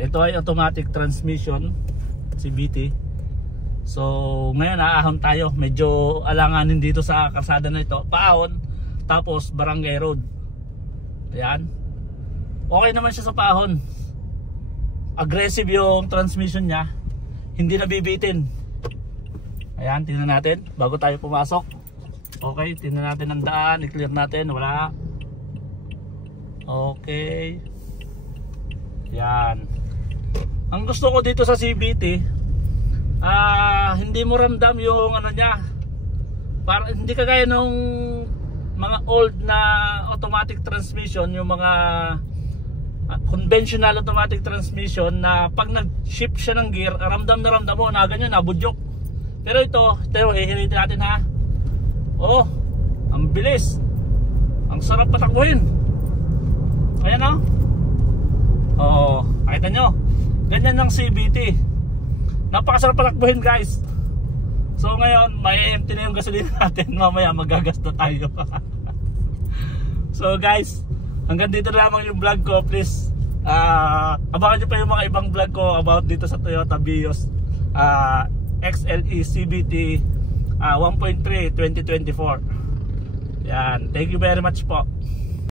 Ito ay automatic transmission CVT. So ngayon aahon tayo, medyo alanganin dito sa kalsada na ito, paahon, tapos barangay road. Ayan, okay naman siya sa paahon, aggressive yung transmission niya, hindi nabibitin. Ayan, tingnan natin bago tayo pumasok. Okay, tingnan natin ang daan, i-clear natin, wala. Okay, yan. Ang gusto ko dito sa CVT, hindi mo ramdam yung ano niya, para hindi kagaya nung mga old na automatic transmission, yung mga conventional automatic transmission na pag nag-shift siya ng gear, ramdam na ramdam mo na ganyan, nabudyok. Pero ito hihilitin natin ha. Oh, ang bilis, ang sarap patakbuhin. Ayan o. Oh, nakita nyo, ganyan ng CVT, napakasarap patakbuhin guys. So ngayon may empty na yung gasolina natin, mamaya magagas na tayo. So guys, hanggang dito lamang yung vlog ko. Please abangan nyo pa yung mga ibang vlog ko about dito sa Toyota Vios XLE CVT 1.3 2024. Yan, thank you very much po.